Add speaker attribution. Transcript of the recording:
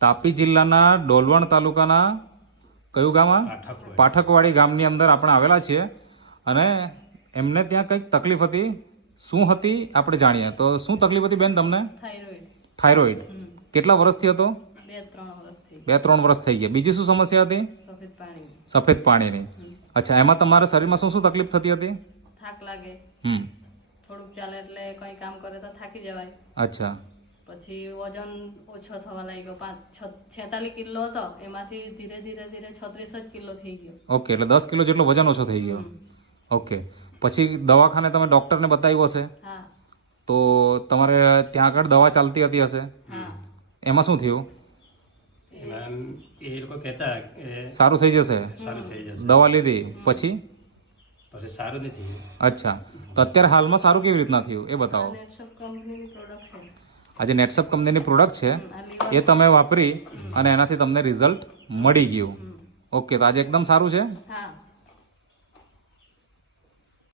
Speaker 1: તાપી જિલ્લાના ડોલવણ તાલુકાના કયું ગામ આ? પાઠકવાડી. ગામની અંદર આપણે આવેલા છીએ અને એમને ત્યાં કંઈક તકલીફ હતી. શું હતી આપણે જાણીએ. તો શું તકલીફ હતી બેન તમને?
Speaker 2: થાઇરોઇડ.
Speaker 1: થાઇરોઇડ. કેટલા વર્ષથી હતો?
Speaker 2: બે ત્રણ વર્ષથી.
Speaker 1: બે ત્રણ વર્ષ થઈ ગયા. બીજી શું સમસ્યા હતી?
Speaker 2: સફેદ
Speaker 1: સફેદ પાણીની. અચ્છા એમાં તમારા શરીરમાં શું શું તકલીફ થતી હતી?
Speaker 2: થાક લાગે.
Speaker 1: હમ.
Speaker 2: થોડુંક ચાલે એટલે કંઈ કામ કરે તો થાકી જવાય.
Speaker 1: અચ્છા.
Speaker 2: પછી વજન ઓછો થવા લાગ્યો. પાંચ છેતાલીસ કિલો હતો. એમાંથી ધીરે ધીરે ધીરે છત્રીસ જ કિલો થઈ ગયો.
Speaker 1: ઓકે એટલે દસ કિલો જેટલો વજન ઓછો થઈ ગયો. ઓકે. પછી દવાખાને તમે ડૉક્ટરને બતાવ્યું હશે?
Speaker 2: હા.
Speaker 1: તો તમારે ત્યાં આગળ દવા ચાલતી હતી હશે?
Speaker 2: હા.
Speaker 1: એમાં શું થયું?
Speaker 3: એ લોકો કહેતા કે
Speaker 1: સારું થઈ જશે?
Speaker 3: સારું થઈ જશે.
Speaker 1: દવા લીધી. પછી?
Speaker 3: પછી સારું નથી
Speaker 1: અચ્છા. તો અત્યારે હાલમાં સારું કેવી રીતના થયું? એ બતાવો.
Speaker 2: કંપનીની પ્રોડક્ટ છે.
Speaker 1: આ જે નેટસપ કંપનીની પ્રોડક્ટ છે એ તમે વાપરી અને એનાથી તમને રિઝલ્ટ મળી ગયું. ઓકે તો આજે એકદમ સારું છે?
Speaker 2: હા.